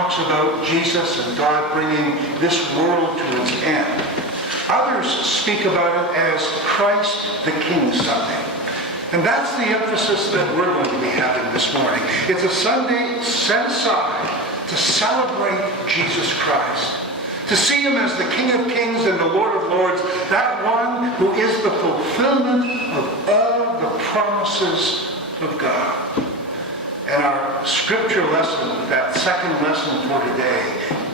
talks about Jesus and God bringing this world to its end. Others speak about it as Christ the King Sunday. And that's the emphasis that we're going to be having this morning. It's a Sunday set aside to celebrate Jesus Christ, to see him as the King of Kings and the Lord of Lords, that one who is the fulfillment of all the promises of God. And our scripture lesson, that second lesson for today,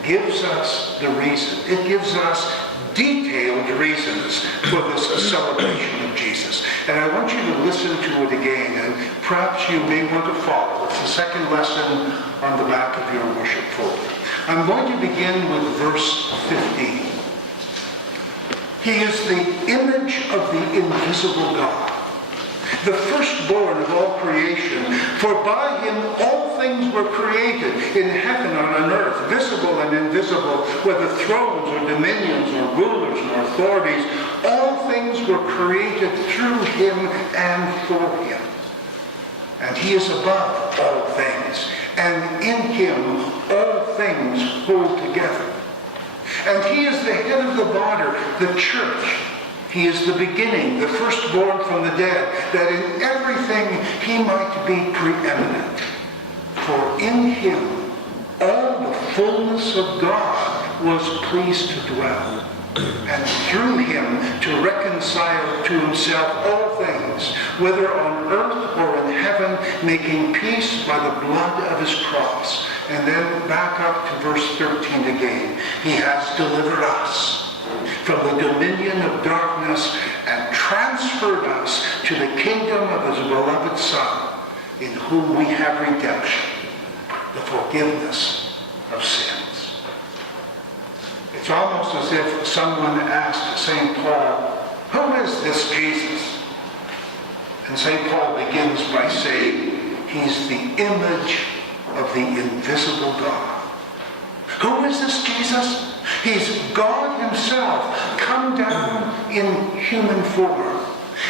gives us the reason. It gives us detailed reasons for this celebration of Jesus. And I want you to listen to it again, and perhaps you may want to follow. It's the second lesson on the back of your worship folder. I'm going to begin with verse 15. He is the image of the invisible God, the firstborn of all creation. For by him all things were created, in heaven and on earth, visible and invisible, whether thrones or dominions or rulers or authorities. All things were created through him and for him. And he is above all things, and in him all things hold together. And he is the head of the body, the church. He is the beginning, the firstborn from the dead, that in everything he might be preeminent. For in him all the fullness of God was pleased to dwell, and through him to reconcile to himself all things, whether on earth or in heaven, making peace by the blood of his cross. And then back up to verse 13 again. He has delivered us from the dominion of darkness and transferred us to the kingdom of his beloved Son, in whom we have redemption, the forgiveness of sins. It's almost as if someone asked St. Paul, who is this Jesus? And St. Paul begins by saying, he's the image of the invisible God. Who is this Jesus? He's God himself, come down in human form.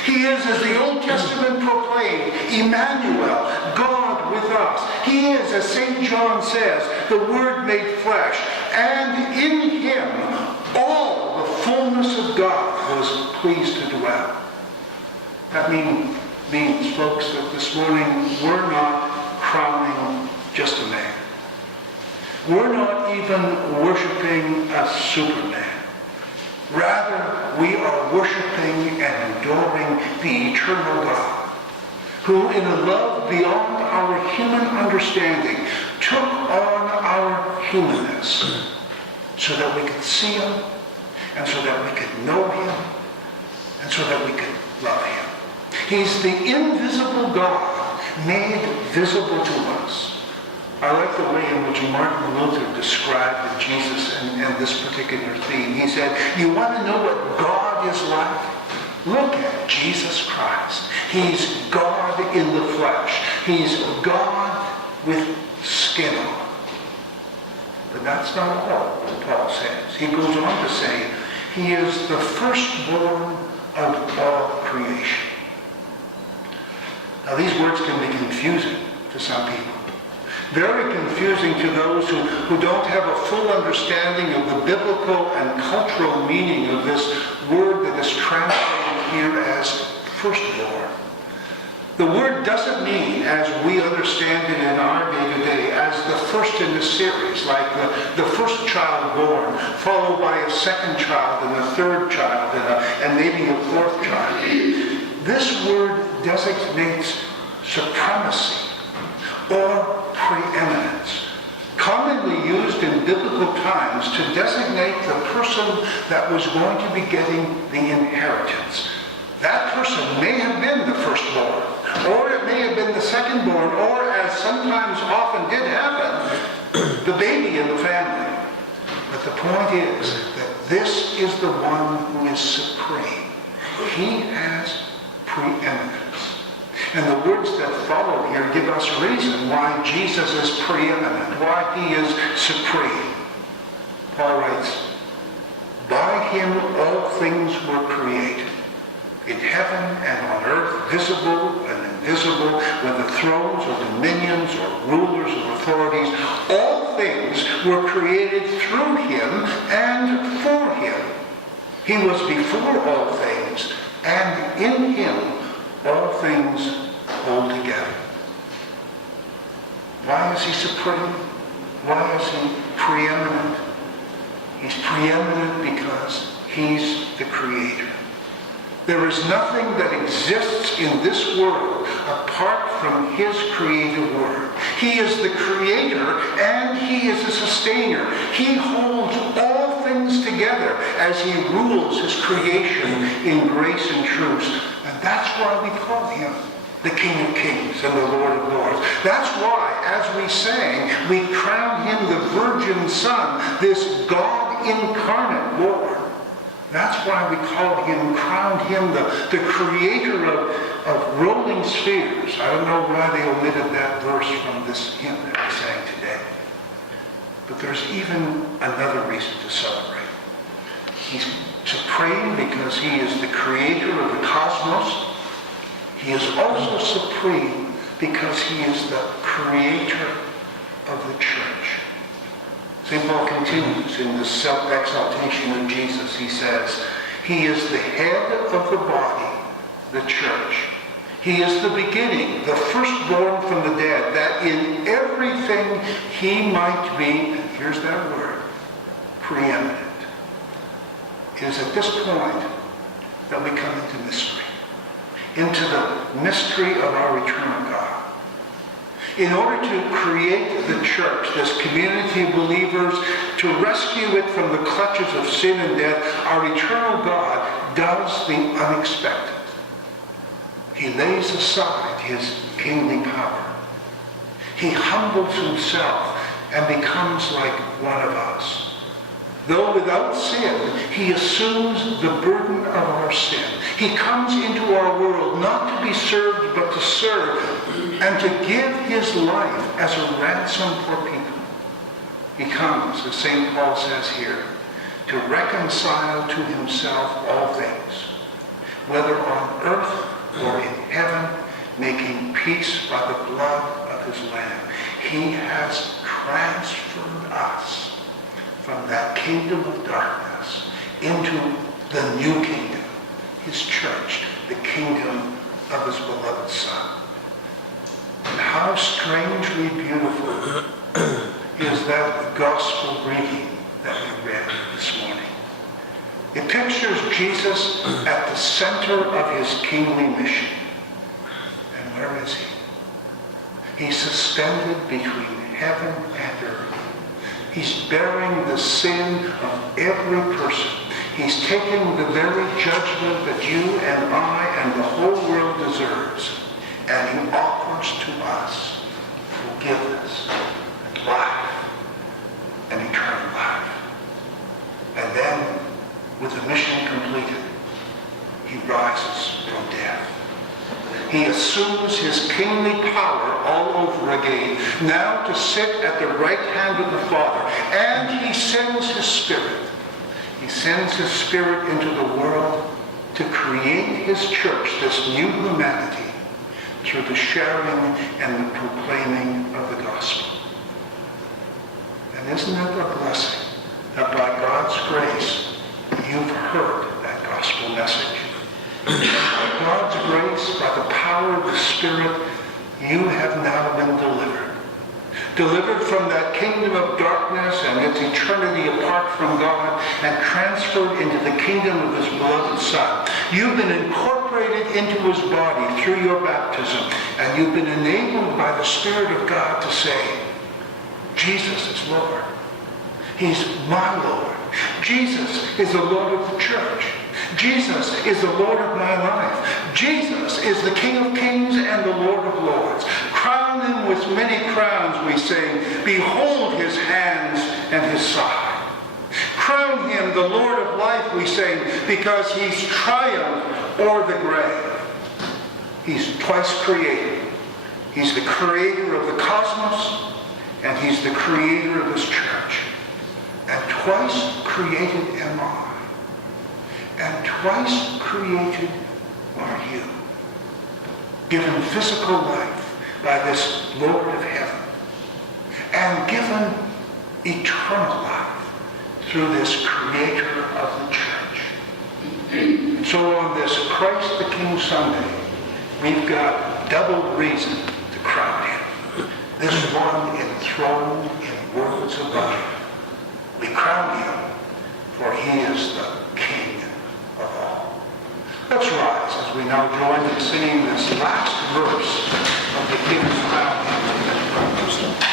He is, as the Old Testament proclaimed, Emmanuel, God with us. He is, as St. John says, the Word made flesh. And in him, all the fullness of God was pleased to dwell. That means, folks, that this morning we're not crowning just a man. We're not even worshiping a Superman. Rather, we are worshiping and adoring the eternal God, who in a love beyond our human understanding took on our humanness so that we could see him, and so that we could know him, and so that we could love him. He's the invisible God made visible to us. I like the way in which Martin Luther described Jesus and this particular theme. He said, you want to know what God is like? Look at Jesus Christ. He's God in the flesh. He's God with skin on. But that's not all, Paul says. He goes on to say, he is the firstborn of all creation. Now these words can be confusing to some people. Very confusing to those who don't have a full understanding of the biblical and cultural meaning of this word that is translated here as firstborn. The word doesn't mean, as we understand it in our day-to-day, as the first in the series, like the first child born, followed by a second child and a third child and maybe a fourth child. This word designates supremacy or preeminence, commonly used in biblical times to designate the person that was going to be getting the inheritance. That person may have been the firstborn, or it may have been the secondborn, or, as sometimes often did happen, the baby in the family. But the point is that this is the one who is supreme. He has preeminence. And the words that follow here give us reason why Jesus is preeminent, why he is supreme. Paul writes, by him all things were created, in heaven and on earth, visible and invisible, whether thrones or dominions or rulers or authorities. All things were created through him and for him. He was before all things, and in him all things hold together. Why is he supreme? Why is he preeminent? He's preeminent because he's the creator. There is nothing that exists in this world apart from his creative word. He is the creator and he is the sustainer. He holds all things together as he rules his creation in grace and truth. And that's why we call him the King of Kings and the Lord of Lords. That's why, as we sang, we crown him the Virgin Son, this God incarnate Lord. That's why we crowned him the creator of rolling spheres. I don't know why they omitted that verse from this hymn that we sang today. But there's even another reason to celebrate. He's supreme because he is the creator of the cosmos. He is also supreme because he is the creator of the church. St. Paul continues in this self-exaltation of Jesus. He says, he is the head of the body, the church. He is the beginning, the firstborn from the dead, that in everything he might be, and here's that word, preeminent. It is at this point that we come into mystery, into the mystery of our eternal God. In order to create the church, this community of believers, to rescue it from the clutches of sin and death, our eternal God does the unexpected. He lays aside his kingly power. He humbles himself and becomes like one of us. Though without sin, he assumes the burden of our sin. He comes into our world not to be served, but to serve, and to give his life as a ransom for people. He comes, as St. Paul says here, to reconcile to himself all things, whether on earth or in heaven, making peace by the blood of his Lamb. He has transferred us from that kingdom of darkness into the new kingdom, his church, the kingdom of his beloved Son. And how strangely beautiful is that gospel reading that we read this morning. It pictures Jesus at the center of his kingly mission. And where is he? He's suspended between heaven and earth. He's bearing the sin of every person. He's taking the very judgment that you and I and the whole world deserves. And he offers to us forgiveness, life, and eternal life. And then, with the mission completed, he rises from death. He assumes his kingly power all over again, now to sit at the right hand of the Father. And he sends his Spirit. He sends his Spirit into the world to create his church, this new humanity, through the sharing and the proclaiming of the gospel. And isn't it a blessing that by God's grace, you've heard that gospel message? By God's grace, by the power of the Spirit, you have now been delivered. Delivered from that kingdom of darkness and its eternity apart from God, and transferred into the kingdom of his beloved Son. You've been incorporated into his body through your baptism, and you've been enabled by the Spirit of God to say, Jesus is Lord. He's my Lord. Jesus is the Lord of the church. Jesus is the Lord of my life. Jesus is the King of Kings and the Lord of Lords. Crown him with many crowns, we sing. Behold his hands and his side. Crown him the Lord of life, we sing, because he's triumphed o'er the grave. He's twice created. He's the creator of the cosmos, and he's the creator of his church. And twice created am I. And twice created are you. Given physical life by this Lord of heaven. And given eternal life through this creator of the church. So on this Christ the King Sunday, we've got double reason to crown him. This one enthroned in worlds above. We crown him, for he is the King of all. Let's rise as we now join in singing this last verse of the King's Crown hymn.